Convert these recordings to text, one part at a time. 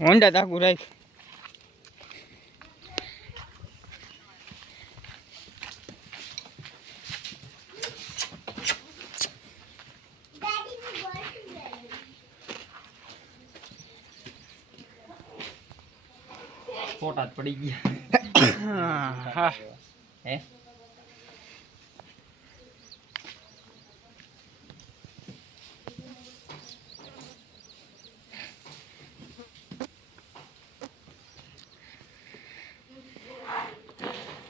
Honda તાકુ રાખ ફોટા પડી ગયા હા હે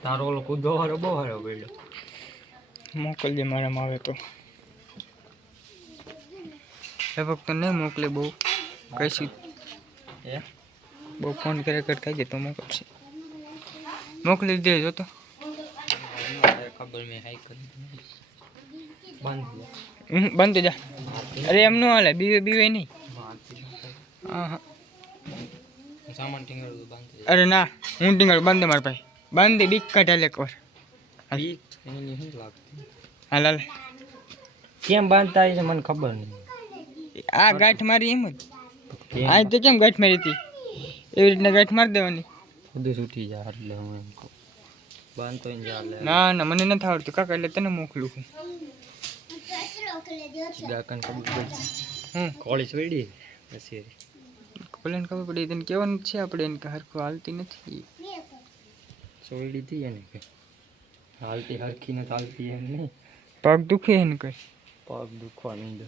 તારો ઓલો કૂદો હારો બહુ હારો પડ્યો મોકલજે મારામાં આવે તો એ વખત નહીં મોકલે બહુ કઈશું હે બહુ ફોન કરે થાય છે તો મોકલશે મોકલી દેજો તો ખબર મેં હાઈ કરી બંધ બંધ જા અરે એમ નો હાલે બીવે નહીં હા હા સામાન ટીંગાડું બંધ અરે ના હું ટીંગાડું બંધ મારા ભાઈ બંધ બીક કાઢે એક વાર બીક એની શું લાગતી હાલ હાલ કેમ બાંધતા છે મને ખબર નહીં આ ગાંઠ મારી એમ જ આ તો કેમ ગાંઠ મારી હતી એવી રીતના ગાંઠ મારી દેવાની બધું છૂટી જાય એટલે હું એમ કહું બાંધતો ચાલે ના ના મને નથી આવડતું કાકા એટલે તને મોકલું છું ગાકન ખબર પડી હું કોળી છોડી પછી ભલે ખબર પડી તને કહેવાનું છે આપણે એને કે હરખું હાલતી નથી છોડી હતી એને કે હાલતી હરખી ને ચાલતી એમ નહીં પગ દુખે એને કઈ પગ દુખવાની અંદર